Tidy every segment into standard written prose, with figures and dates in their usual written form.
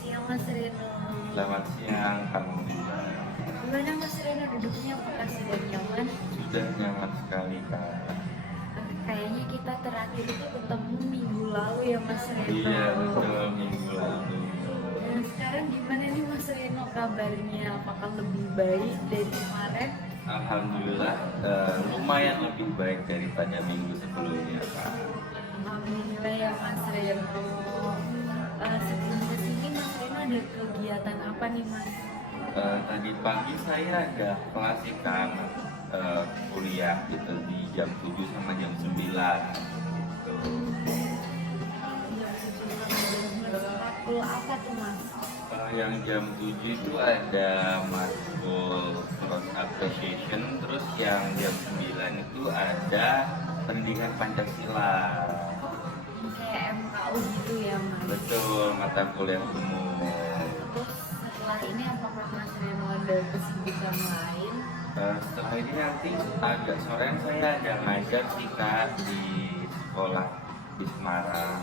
siang Mas Reno. Selamat siang, Kamu. Gimana Mas Reno duduknya? Apakah sudah nyaman? Sudah nyaman sekali, Kak. Kayaknya kita terakhir itu ketemu minggu lalu ya Mas Reno. Iya, betul, minggu lalu. Nah, sekarang gimana nih Mas Reno kabarnya? Apakah lebih baik dari kemarin? Alhamdulillah, lumayan lebih baik daripada minggu sebelumnya, Kak. Alhamdulillah ya Mas Reno. Sebelum kesini Mas Reno ada kegiatan apa nih Mas? Tadi pagi saya ada kelas sih, Kak, kuliah gitu di jam 7 sama jam 9. Jam 7 sampai jam 11. Matkul apa tuh Mas? Yang jam 7 itu ada matkul cross appreciation, terus yang jam 9 itu ada pendidikan Pancasila. Kayak MKU gitu ya Mas? Betul, mata kuliah umum. Terus setelah ini apakah Mas Reno ada kesibukan lain? Setelah ini nanti agak sorean saya ada ngajar sih, Kak, di sekolah di Semarang.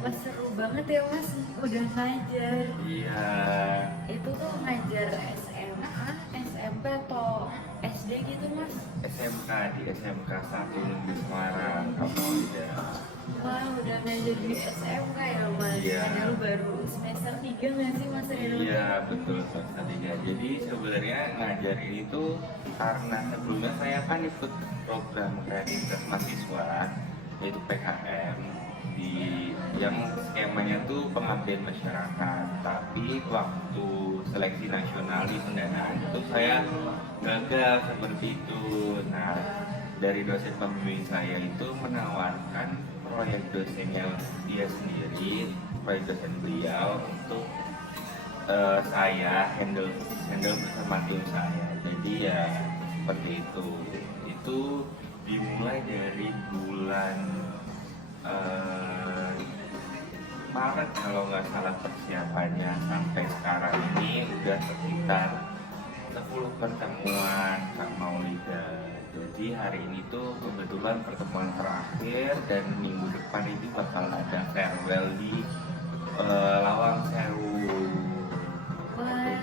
Wah seru banget ya Mas, udah ngajar. Iya, Itu tuh ngajar SMA, SMP atau SD gitu Mas? SMK di SMK 1 di Semarang, kamu udah. Wah udah ngajar di SMK ya Mas? Iya. Padahal baru semester 3 nggak sih Mas Reno? Iya, betul tadinya. Jadi sebenarnya ngajar ini tuh karena sebelumnya saya kan ikut program kreativitas mahasiswa yaitu PKM di yang skemanya tuh pengabdian masyarakat. Tapi waktu seleksi nasional di pendanaan itu saya gagal seperti itu. Nah, dari dosen pembimbing saya itu menawarkan proyek dosennya dia sendiri, proyek dosen beliau untuk saya handle bersama tim saya. Jadi ya seperti itu dimulai dari bulan Maret kalau nggak salah persiapannya, sampai sekarang ini udah sekitar 10 pertemuan Kak Maulida. Jadi hari ini tuh kebetulan pertemuan terakhir, dan minggu depan ini bakal ada farewell di Lawang Sewu. Wah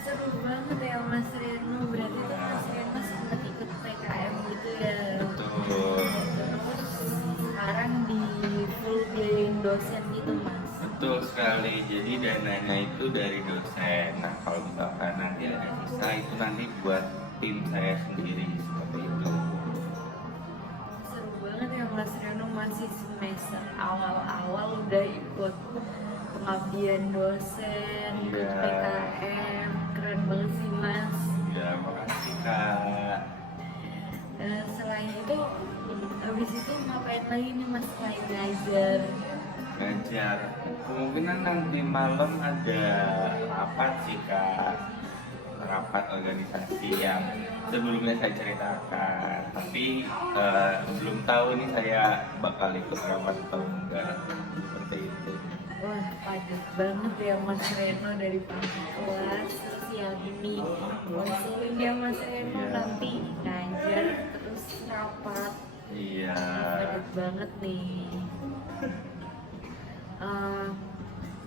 seru banget ya Mas Reno, berarti tuh Mas Reno sempat ikut PKM gitu ya? Betul, Terus sekarang di full biayain dosen gitu Mas? betul sekali. Jadi dananya itu dari dosen. Nah, kalau misalkan nanti ada sisa itu nanti buat tim saya sendiri seperti itu. Seru banget ya Mas Reno, masih semester awal-awal udah ikut pengabdian dosen, ikut Iya. PKM, keren banget sih Mas. Ya, makasih, Kak. Selain itu, habis itu ngapain lagi nih Mas selain ngajar? Ngajar. Kemungkinan nanti malam ada rapat sih, Kak. Rapat organisasi yang sebelumnya saya ceritakan. Tapi belum tahu nih saya bakal ikut rapat atau enggak. Seperti itu. Wah padat banget ya Mas Reno dari pagi kelas, terus yang ini konsulin ya Mas Reno, Iya. nanti ngajar terus rapat. Iya. Padat banget nih.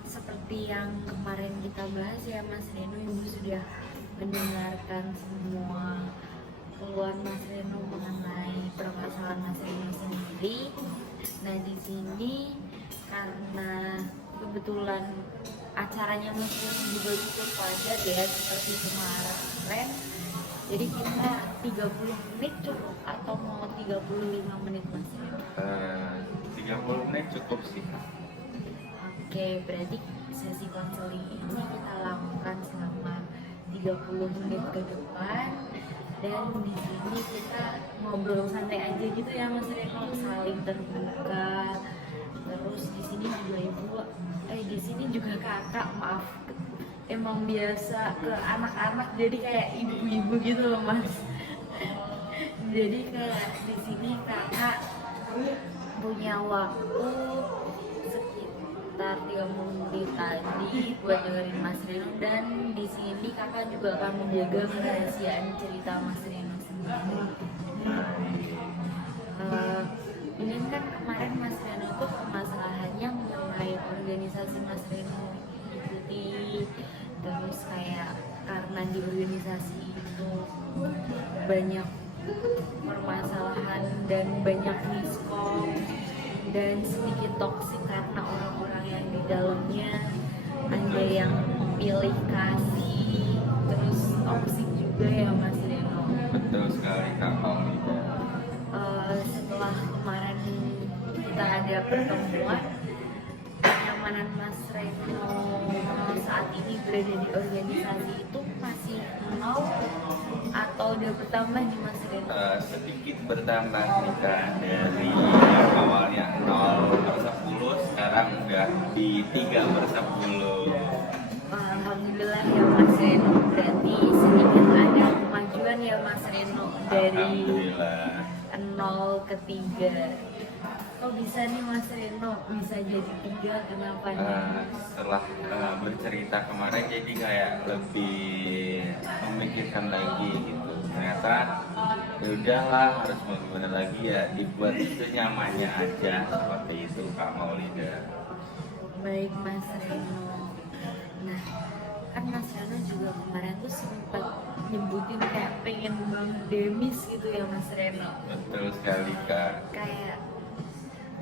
Seperti yang kemarin kita bahas ya Mas Reno, Ibu sudah mendengarkan semua keluhan Mas Reno mengenai permasalahan Mas Reno sendiri. Nah di sini karena kebetulan acaranya Mas Reno juga cukup padat ya seperti kemarin, jadi kita 30 menit cukup atau mau 35 menit Mas Reno? 30 menit cukup sih. Oke, berarti sesi konseling ini kita lakukan selama 30 menit ke depan, dan di sini kita ngobrol santai aja gitu ya Mas Reno, saling terbuka. Terus di sini juga di sini juga kakak, maaf, emang biasa ke anak-anak jadi kayak ibu-ibu gitu loh Mas. Jadi kayak di sini kakak punya waktu sekitar 30 menit tadi buat dengerin Mas Reno, dan di sini kakak juga akan menjaga kerahasiaan cerita Mas Reno sendiri. Ini kan kemarin Mas Reno tuh permasalahannya mengenai organisasi Mas Reno berhenti. Terus kayak karena di organisasi itu banyak permasalahan dan banyak miskom dan sedikit toksik karena orang-orang yang di dalamnya ada yang pilih kasih, terus toksik juga ya Mas Reno. Betul sekali Kak Maulida. Setelah kemarin kita ada pertemuan, kenyamanan Mas Reno saat ini berada di organisasi itu masih nol atau udah bertambah nih Mas Reno? Sedikit bertambah nih Kak, dari yang awalnya 0/10 sekarang udah di 3/10. Alhamdulillah ya Mas Reno, berarti sedikit ada kemajuan ya Mas Reno dari Alhamdulillah. 0 ke 3. Kok bisa nih Mas Reno bisa jadi 3, kenapa nih? Setelah bercerita kemarin jadi kayak lebih memikirkan lagi gitu. Ternyata ya udahlah, harus mau gimana lagi ya, dibuat itu nyamannya aja seperti itu Kak Maulida. Baik Mas Reno. Nah, kan Mas Reno juga kemarin tuh sempat nyebutin kayak pengen banget demis gitu ya Mas Reno. Betul sekali Kak. Kayak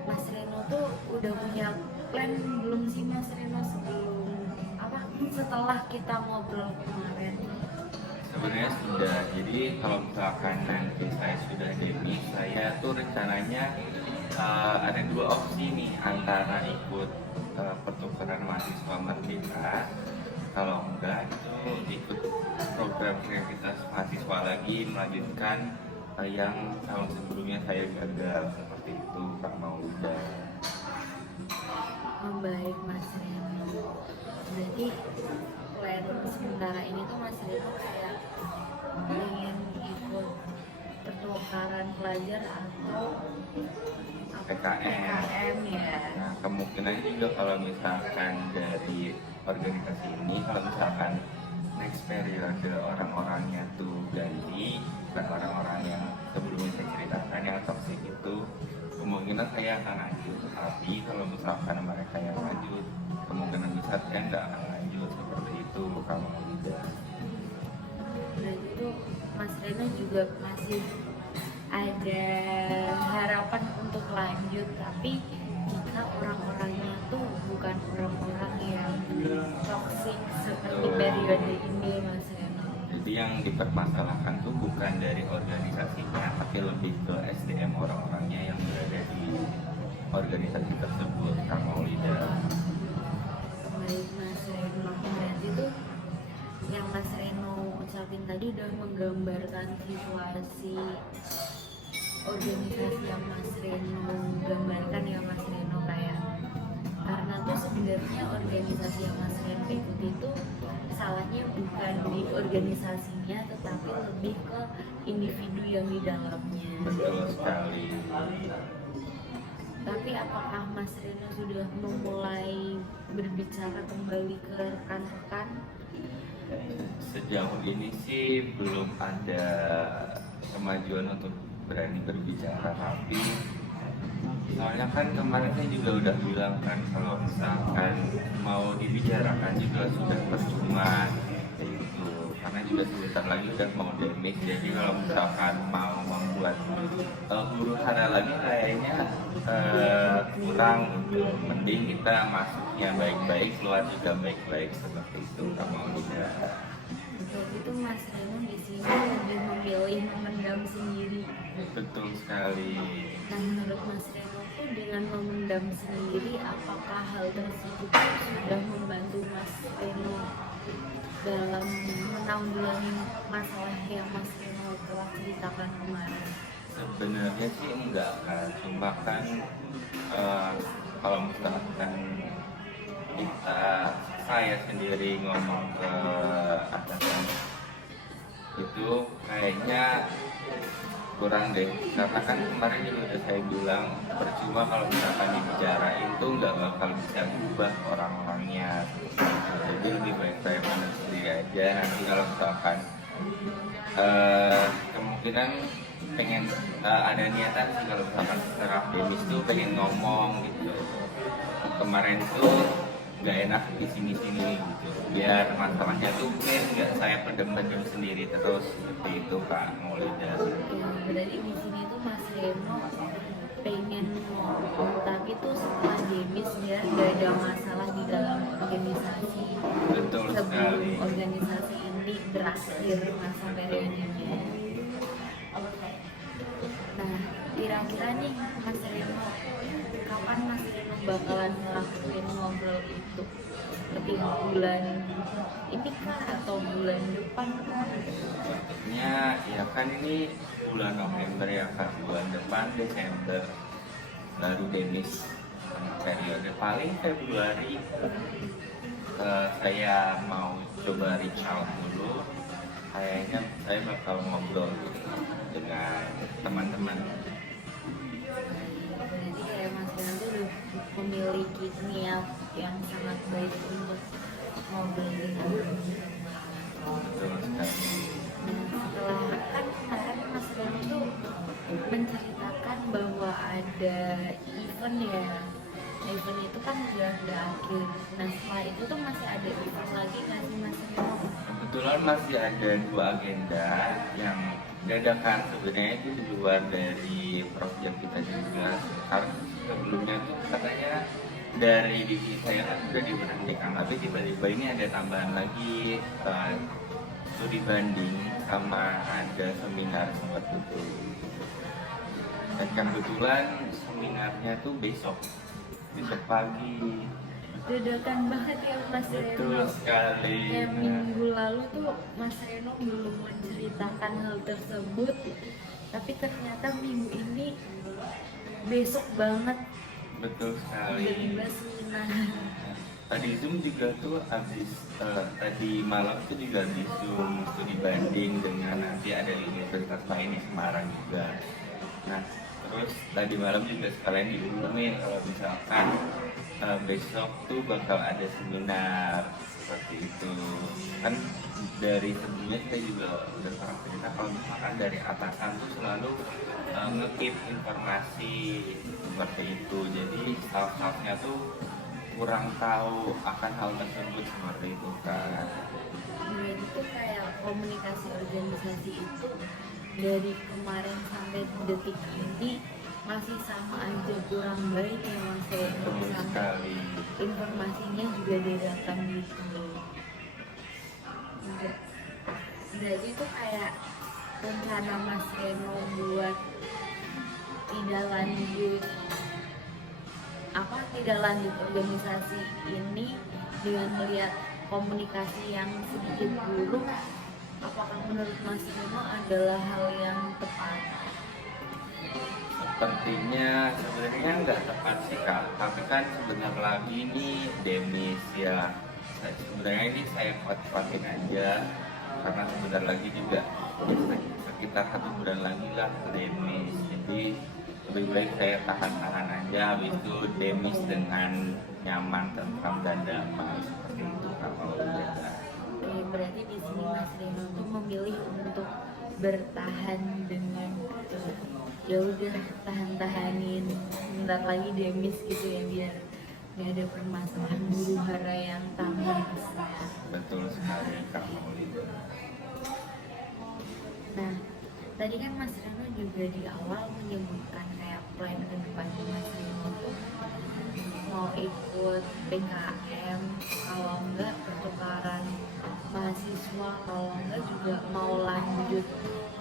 Mas Reno tuh udah punya plan belum sih Mas Reno setelah kita ngobrol kemarin? Sebenarnya sudah. Jadi kalau misalkan nanti saya sudah demis, saya tuh rencananya ada dua opsi nih, antara ikut pertukaran mahasiswa merdeka, kalau enggak itu ikut program kreativitas mahasiswa lagi, melanjutkan yang tahun sebelumnya saya gagal, seperti itu Kak Maulida. Baik Mas Reno, berarti plan sementara ini tuh Mas Reno kayak ingin ikut pertukaran pelajar atau PKM ya. Nah, kemungkinan juga kalau misalkan dari organisasi ini, kalau misalkan next periode orang-orangnya tuh ganti, bukan orang-orang yang sebelumnya saya ceritakan yang toxic itu, kemungkinan saya akan lanjut. Tapi kalau misalkan mereka yang lanjut, kemungkinan besar saya nggak akan lanjut, seperti itu kalau tidak. Berarti tuh Mas Reno juga masih ada harapan untuk lanjut, tapi jika orang-orangnya tuh bukan orang-orang yang toksik seperti periode ini Mas Reno. Jadi yang dipermasalahkan tuh bukan dari organisasinya, tapi lebih ke SDM orang-orangnya yang berada di organisasi tersebut, Kak Maulida. Baik Mas Reno, berarti tuh yang Mas Reno ucapin tadi udah menggambarkan situasi organisasi yang Mas Reno gambarkan ya Mas Reno, kayak karena tuh sebenarnya organisasi yang Mas Reno ikuti itu salahnya bukan di organisasinya tetapi lebih ke individu yang di dalamnya. Betul sekali. Tapi apakah Mas Reno sudah memulai berbicara kembali ke rekan-rekan? Sejauh ini sih belum ada kemajuan untuk berani berbicara, tapi soalnya kan kemarin saya juga udah bilang kan kalau misalkan mau dibicarakan juga sudah percuma kayak gitu, karena juga sebentar lagi udah mau demis. Jadi kalau misalkan mau membuat huru hara lagi kayaknya kurang gitu. Mending kita masuknya baik-baik, keluar juga baik-baik, seperti itu kalau tidak. Untuk itu Mas Reno di sini lebih memilih memendam sendiri. Betul sekali. Nah, menurut Mas Reno tuh dengan memendam sendiri, apakah hal tersebut sudah membantu Mas Reno dalam menanggulangi masalah yang Mas Reno telah ceritakan kemarin? Sebenarnya sih enggak kan, cuma kan kalau misalkan saya sendiri ngomong ke atasan itu kayaknya kurang deh, karena kan kemarin juga udah saya bilang percuma kalau misalkan dibicarain tuh nggak bakal bisa berubah orang-orangnya. Jadi lebih baik saya pandang sendiri aja. Nanti kalau misalkan kemungkinan pengen ada niatan sih kalau misalkan secara demis tuh pengen ngomong gitu. Kemarin tuh nggak enak di sini-sini gitu. Biar masalahnya tuh mungkin nggak saya pendem-pendem sendiri terus seperti itu Kak Maulida. Ya, berarti di sini tuh Mas Reno pengen ngomong, tapi tuh setelah Demis biar gak ada masalah di dalam organisasi Betul sebelum sekali. organisasi ini berakhir masa periodenya. Nah, kira-kira nih Mas Reno, kapan Mas Reno bakalan ngelakuin ngobrol itu? Seperti bulan ini kah atau bulan depan kah? Tentunya ya kan ini bulan November ya Kak, bulan depan Desember baru Demis periode paling Februari. Saya mau coba reach out dulu, kayaknya saya bakal ngobrol gitu dengan teman-teman. Berarti kayak Mas Reno tuh udah memiliki niat yang sangat baik untuk ngobrol dengan Betul sekali. Nah, setelah kan kemarin Mas Reno tuh menceritakan bahwa ada event ya. Event itu kan udah berakhir. Nah, setelah itu tuh masih ada event lagi nggak sih Mas Reno? Kebetulan masih ada 2 agenda yang dadakan, sebenarnya itu di luar dari program kita juga. Karena sebelumnya tuh katanya dari divisi saya kan sudah diberhentikan, tapi tiba-tiba ini ada tambahan lagi studi banding sama ada seminar seperti itu. Dan kebetulan seminarnya tuh besok pagi. Dadakan banget ya Mas Betul Reno. sekali. Kayak minggu lalu tuh Mas Reno belum menceritakan hal tersebut, tapi ternyata minggu ini besok banget Betul sekali. tiba-tiba seminar. Tadi Zoom juga tuh habis tadi malam tuh juga di Zoom studi banding dengan nanti ada di Universitas lain di Semarang juga. Nah terus tadi malam juga sekalian diumumin kalau misalkan besok tuh bakal ada seminar seperti itu. Kan dari sebelumnya saya juga udah pernah cerita kalau misalkan dari atasan tuh selalu nge-keep informasi seperti itu. Jadi staff-staffnya tuh kurang tahu akan hal tersebut seperti itu kan. Berarti tuh kayak komunikasi organisasi itu dari kemarin sampai detik ini masih sama aja kurang baik ya Mas Reno, Betul sampai sekali. informasinya juga dadakan gitu. Berarti itu kayak rencana Mas Reno buat tidak lanjut organisasi ini dengan melihat komunikasi yang sedikit buruk, apakah menurut Mas Reno adalah hal yang tepat? Sepertinya sebenarnya nggak tepat sih Kak, tapi kan sebentar lagi ini Demis ya. Sebenarnya ini saya kuat-kuatin aja karena sebentar lagi juga ya, sekitar 1 bulan lagi lah Demis. Jadi lebih baik saya tahan-tahan aja, habis itu Demis dengan nyaman, tentram dan damai seperti itu kalau udah. Oke, berarti di sini Mas Reno tuh memilih untuk bertahan dengan ya udah tahan-tahanin bentar lagi Demis gitu ya, biar nggak ada permasalahan huru hara yang tambah besar. Betul sekali Kak Maulida. Nah, tadi kan Mas Reno juga di awal menyebutkan kayak plan ke depan Mas Reno tuh mau ikut PKM, kalau enggak pertukaran mahasiswa, kalau enggak juga mau lanjut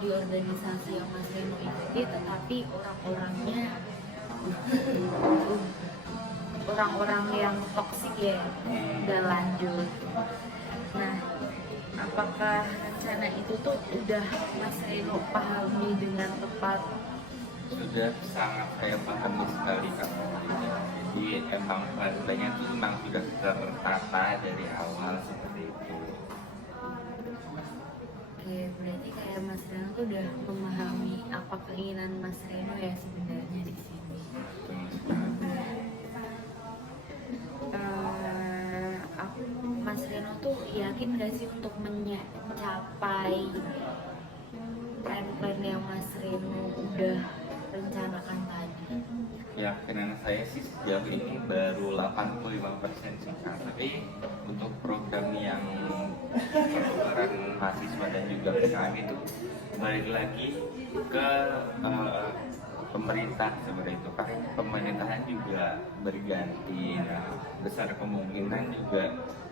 di organisasi yang Mas Reno ikuti, tetapi orang-orang yang toksik ya nggak lanjut. Nah, apakah rencana itu tuh udah Mas Reno pahami dengan tepat? Sudah sangat saya pahami sekali Kak Maulida. Jadi emang plan-nya itu memang sudah tertata dari awal seperti itu. Oke, berarti kayak Mas Reno tuh udah memahami apa keinginan Mas Reno ya sebenarnya di sini. Betul sekali. Mas Reno tuh yakin gak sih untuk mencapai plan-plan yang Mas Reno udah rencanakan tadi? Keyakinan saya sih sejauh ini baru 85% sih Kak. Tapi untuk program yang pertukaran mahasiswa dan juga PKM itu balik lagi ke pemerintah seperti itu. Karena pemerintahan juga berganti, nah, besar kemungkinan juga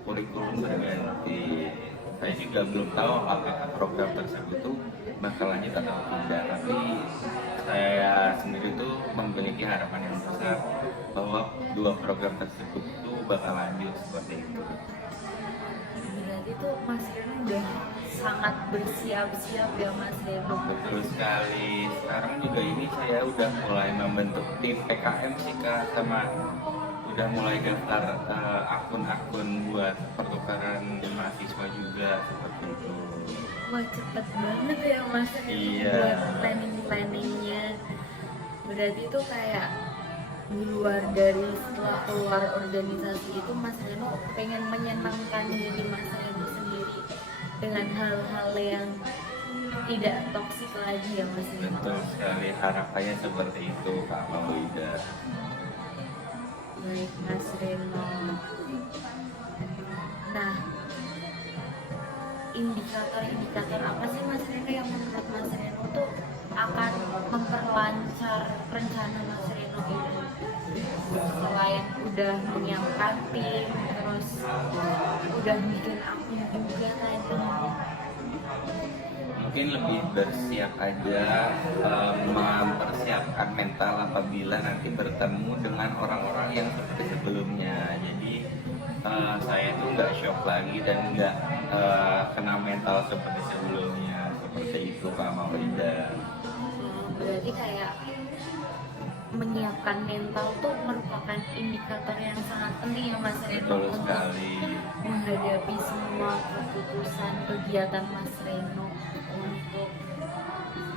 kurikulum berganti. Saya juga belum tahu apakah program tersebut tuh bakal lanjut atau tidak, tapi saya sendiri tuh memiliki harapan yang besar bahwa dua program tersebut tuh bakal lanjut seperti itu. Berarti tuh Mas Reno udah sangat bersiap-siap ya Mas Reno. Betul sekali. Sekarang juga ini saya udah mulai membentuk tim PKM sih Kak, sama udah mulai daftar akun-akun buat pertukaran mahasiswa juga seperti itu. Wah cepet banget ya Mas Reno Iya. buat planning-planningnya. Berarti itu kayak di luar dari setelah keluar organisasi itu Mas Reno pengen menyenangkan diri Mas Reno sendiri dengan hal-hal yang tidak toksik lagi ya Mas Reno. Betul sekali, harapannya seperti itu Kak Maulida. Baik Mas Reno. Nah, indikator-indikator apa sih Mas Reno yang menurut Mas Reno tuh akan memperlancar rencana Mas Reno ini? Selain udah menyiapkan tim, terus udah bikin akun juga tadi. Mungkin lebih bersiap aja, mempersiapkan mental apabila nanti bertemu dengan orang-orang yang seperti sebelumnya. Jadi saya tuh nggak shock lagi dan nggak kena mental seperti sebelumnya, seperti itu Kak Maulida. Berarti kayak menyiapkan mental tuh merupakan indikator yang sangat penting ya Mas Reno Betul untuk sekali. menghadapi semua keputusan kegiatan Mas Reno untuk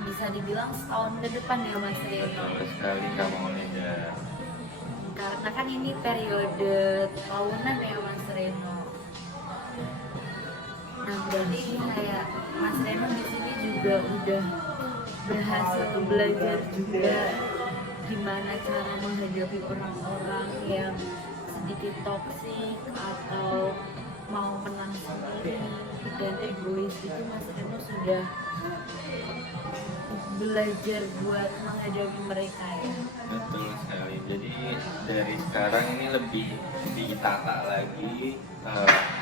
bisa dibilang setahun ke depan ya Mas Reno. Betul sekali Kak Maulida. Karena kan ini periode tahunan ya Mas Reno. Nah berarti ini kayak Mas Reno di sini juga udah berhasil belajar juga gimana cara menghadapi orang-orang yang sedikit toksik atau mau menang sendiri dan egois itu. Mas Reno sudah belajar buat menghadapi mereka ya. Betul sekali. Jadi dari sekarang ini lebih ditata lagi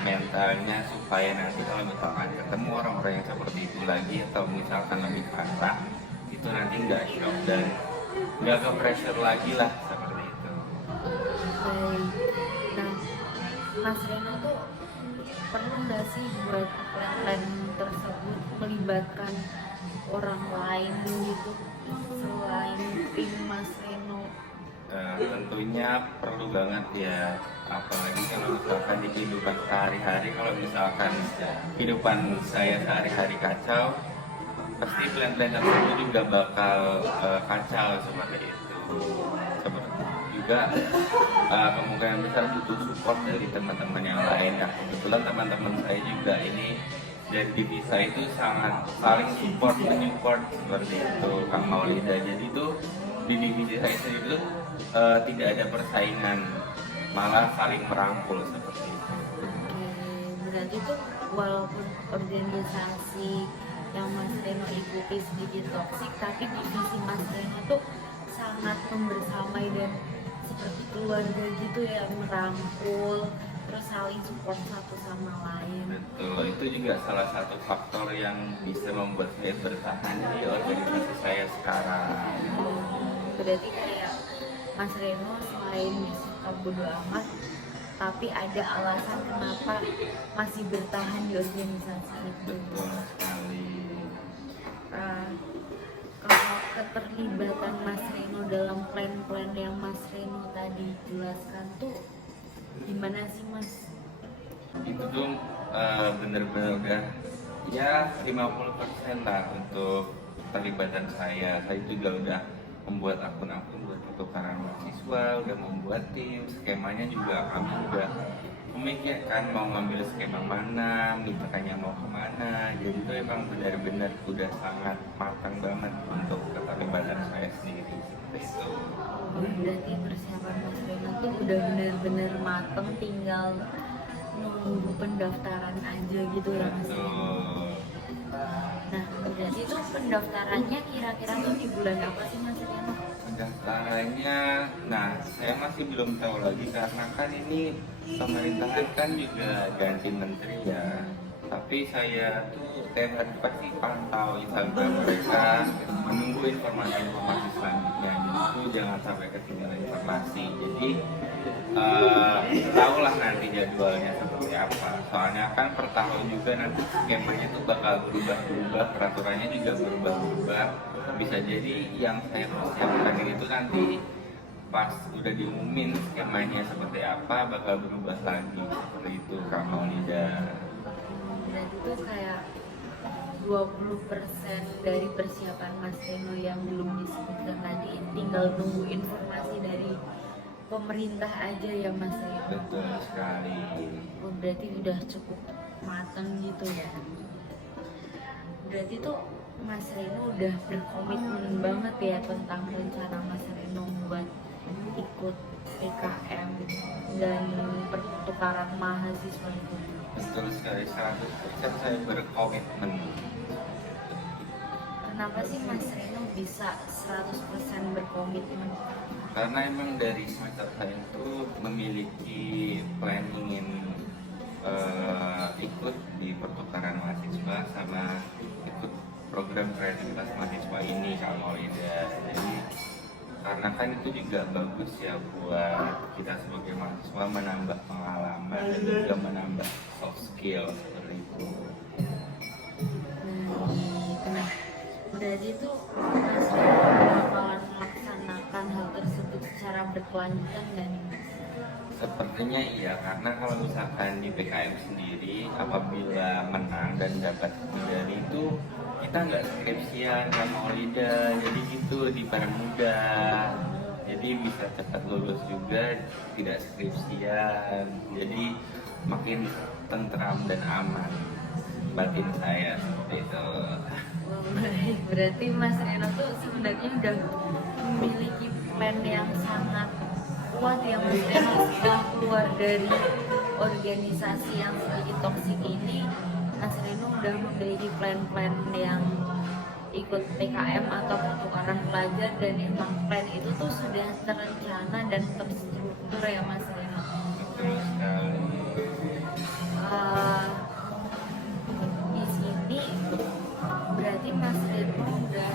mentalnya supaya nanti kalau misalkan ketemu orang-orang yang seperti itu lagi atau misalkan lebih parah itu nanti nggak shock dan nggak ke pressure lagi lah seperti itu. Baik. Nah, Mas Reno tuh perlu nggak sih buat plan-plan tersebut melibatkan orang lain gitu selain tim Mas Reno? Tentunya perlu banget ya, apalagi kalau misalkan di kehidupan sehari-hari, kalau misalkan kehidupan saya sehari-hari kacau, pasti plan-plan tersebut juga bakal kacau seperti itu. Seperti juga kemungkinan besar butuh support dari teman-teman yang lain. Nah, kebetulan teman-teman saya juga ini dari divisa itu sangat saling support menyupport seperti itu Kang Maulida. Jadi itu di divisi saya sendiri itu tidak ada persaingan, malah saling merangkul seperti itu. Oke, berarti tuh walaupun organisasi yang Mas Reno ikuti sedikit toksik, tapi divisi Mas Reno tuh sangat membersamai dan seperti keluarga gitu ya, merangkul terus saling support satu sama lain. Betul, itu juga salah satu faktor yang bisa membuat saya bertahan di organisasi saya sekarang. Berarti kayak Mas Reno selain suka bodo amat, tapi ada alasan kenapa masih bertahan di organisasi itu. Betul sekali. Kalau keterlibatan Mas Reno dalam plan-plan yang Mas Reno tadi jelaskan tuh gimana sih Mas? Itu tuh bener-bener udah ya 50% lah untuk terlibatan saya. Saya juga udah membuat akun-akun buat pertukaran mahasiswa, udah membuat tim, skemanya juga kami udah mikir kan mau ngambil skema mana, mitranya mau kemana. Jadi itu emang benar-benar udah sangat matang banget untuk keterlibatan saya sendiri seperti itu. Berarti persiapan Mas Reno tuh udah bener-bener mateng, tinggal nunggu pendaftaran aja gitu ya Mas Reno. Betul. Nah, berarti tuh pendaftarannya kira-kira tuh di bulan apa sih Mas Reno? Pendaftarannya, nah saya masih belum tahu lagi karena kan ini pemerintahan kan juga ganti menteri ya. Tapi saya tuh tiap hari pasti pantau Instagram mereka, menunggu informasi-informasi selanjutnya. Jadi itu jangan sampai ketinggalan informasi. Jadi tahulah nanti jadwalnya seperti apa. Soalnya kan per tahun juga nanti skemanya tuh bakal berubah-ubah, peraturannya juga berubah-ubah. Bisa jadi yang saya persiapkan itu nanti pas udah diumumin skemanya seperti apa bakal berubah lagi seperti itu Kak Maulida. Berarti tuh kayak 20% dari persiapan Mas Reno yang belum disebutkan tadi, tinggal nunggu informasi dari pemerintah aja ya Mas Reno. Betul sekali. Oh, berarti udah cukup matang gitu ya. Berarti tuh Mas Reno udah berkomitmen banget ya tentang rencana Mas Reno buat ikut PKM dan pertukaran mahasiswa itu. Betul sekali, 100% saya berkomitmen. Kenapa sih Mas Reno bisa 100% berkomitmen? Karena emang dari semester saya itu memiliki plan ingin ikut di pertukaran mahasiswa sama ikut program kreativitas mahasiswa ini Kak Maulida. Jadi karena kan itu juga bagus ya buat kita sebagai mahasiswa menambah pengalaman dan juga menambah soft skill seperti itu. Nah, berarti itu Mas Reno bakalan melaksanakan hal tersebut secara berkelanjutan dan Sepertinya iya, karena kalau misalkan di PKM sendiri apabila menang dan dapat medali itu kita nggak skripsian nggak mau lidah, jadi gitu dipermudah, jadi bisa cepat lulus juga, tidak skripsian, jadi makin tentram dan aman batin saya seperti itu. baik. Berarti Mas Reno tuh sebenarnya udah memiliki plan yang sangat kuat ya Mas Reno, setelah keluar dari organisasi yang sedikit toksik ini. Mas Reno udah memiliki plan-plan yang ikut PKM atau pertukaran pelajar, dan emang plan itu tuh sudah terencana dan terstruktur ya Mas Reno. Betul sekali. Eh, di sini berarti Mas Reno udah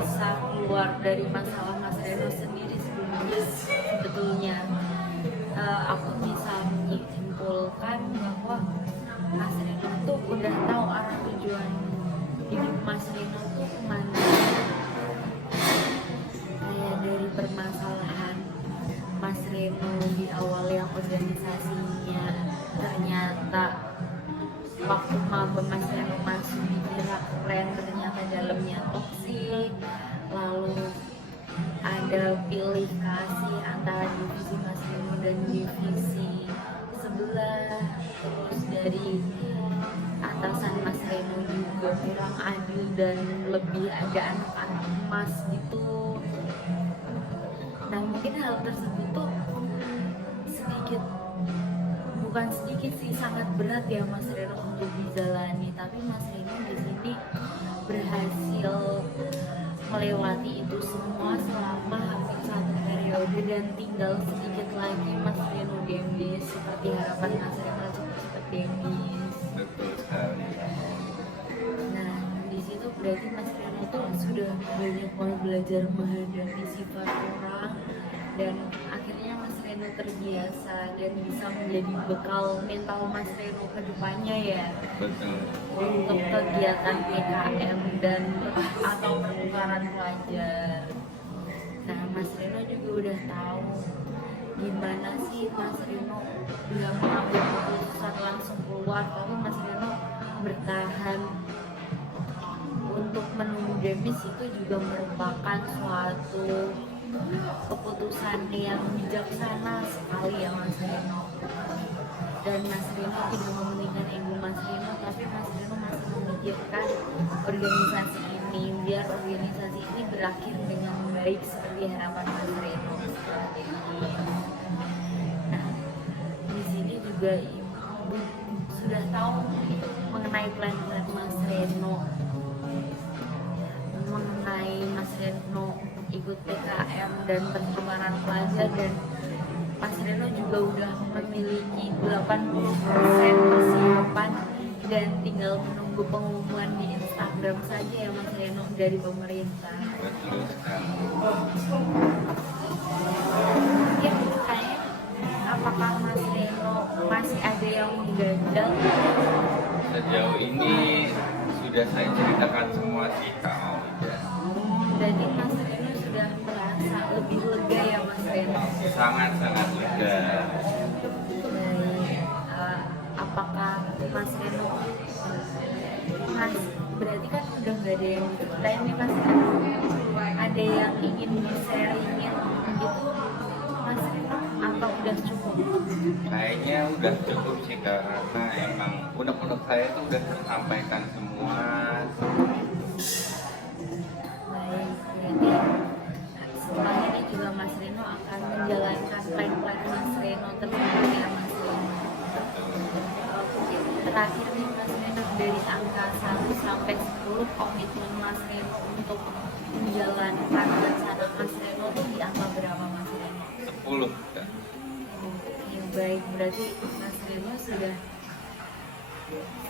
bisa keluar dari masalah Mas Reno sendiri sebelumnya. Sebetulnya aku bisa menyimpulkan bahwa Mas Reno tuh udah tahu arah tujuan hidup Mas Reno tuh kemana. Kayak dari permasalahan Mas Reno di awal yang organisasinya, ternyata waktu maba Mas Reno masuk dikira keren, ternyata dalamnya toksik. Lalu ada pilih kasih antara divisi Mas Reno dan divisi sebelah. Terus dari atasan Mas Reno juga kurang adil dan lebih ada anak-anak emas gitu. Nah, mungkin hal tersebut tuh sedikit, bukan sedikit sih, sangat berat ya Mas Reno untuk dijalani. Tapi Mas Reno di sini berhasil melewati itu semua selama hampir 1 periode, dan tinggal sedikit lagi Mas Reno DMDs seperti harapan Mas Reno cepat DMDs. Betul sekali. Nah, di situ berarti Mas Reno tuh sudah banyak banget belajar menghadapi sifat orang, dan akhirnya Mas Reno terbiasa dan bisa menjadi bekal mental Mas Reno ke depannya ya, Betul. untuk kegiatan PKM dan atau pertukaran pelajar. Nah, Mas Reno juga udah tahu gimana sih Mas Reno nggak mengambil keputusan langsung keluar, tapi Mas Reno bertahan untuk menunggu demis. Itu juga merupakan suatu keputusan yang bijaksana sekali ya Mas Reno. dan Mas Reno tidak mementingkan ego Mas Reno, tapi Mas Reno masih memikirkan organisasi ini biar organisasi ini berakhir dengan baik seperti harapan Mas Reno. Nah, di sini juga Ibu sudah tahu mengenai plan-plan Mas Reno, mengenai Mas Reno ikut PKM dan pertukaran pelajar, dan Mas Reno juga udah memiliki 80% persiapan dan tinggal menunggu pengumuman di Instagram saja ya Mas Reno dari pemerintah. Betul sekali. Mungkin kayaknya apakah Mas Reno masih ada yang mengganjal? Sejauh ini sudah saya ceritakan semua sih Kak Maulida. Jadi Mas Reno sudah merasa lebih lega ya Mas Reno? Sangat-sangat lega. Apakah Mas Reno berarti kan udah nggak ada yang lain nih Mas Reno, ada yang ingin di-sharingin gitu Mas Reno atau udah cukup? Kayaknya udah cukup sih Kak, karena emang unek-unek saya itu udah tersampaikan semua. Baik, berarti setelah ini juga Mas Reno akan menjalankan plan-plan Mas Reno tersebut ya Mas Reno. Terakhir nih Mas Reno, dari angka 1 sampai 10 komitmen Mas Reno untuk menjalankan rencana Mas Reno itu di angka berapa Mas Reno? 10 Kak. Oke, baik, berarti Mas Reno sudah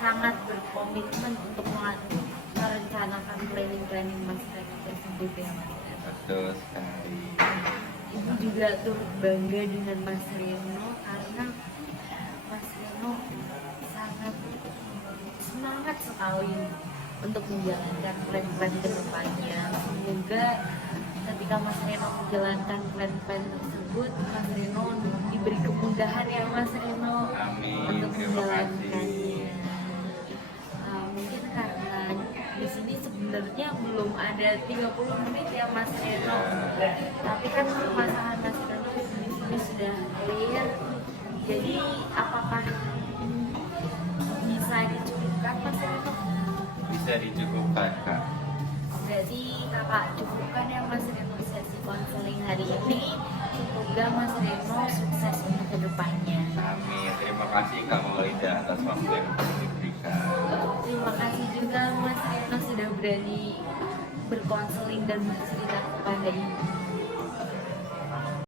sangat berkomitmen untuk merencanakan planning Mas Reno tersebut ya Mas Reno. Betul sekali. Ibu juga turut bangga dengan Mas Reno karena Mas Reno sangat semangat sekali untuk menjalankan plan-plan ke depannya. Semoga ketika Mas Reno menjalankan plan-plan tersebut, Mas Reno diberi kemudahan ya Mas Reno. Amin, Untuk terima menjalankannya. Mungkin karena di sini sebenarnya belum ada 30 menit ya Mas Reno. Tapi kan permasalahan Mas Reno di sini sudah clear. Jadi apakah bisa dicukupkan Mas Reno? Bisa dicukupkan Kak. Berarti kakak cukupkan ya Mas Reno sesi konseling hari ini. Semoga Mas Reno sukses untuk kedepannya. Amin. Terima kasih Kak Maulida atas waktu yang diberikan. Terima kasih juga Mas Reno sudah berani berkonseling dan bercerita kepada Ibu.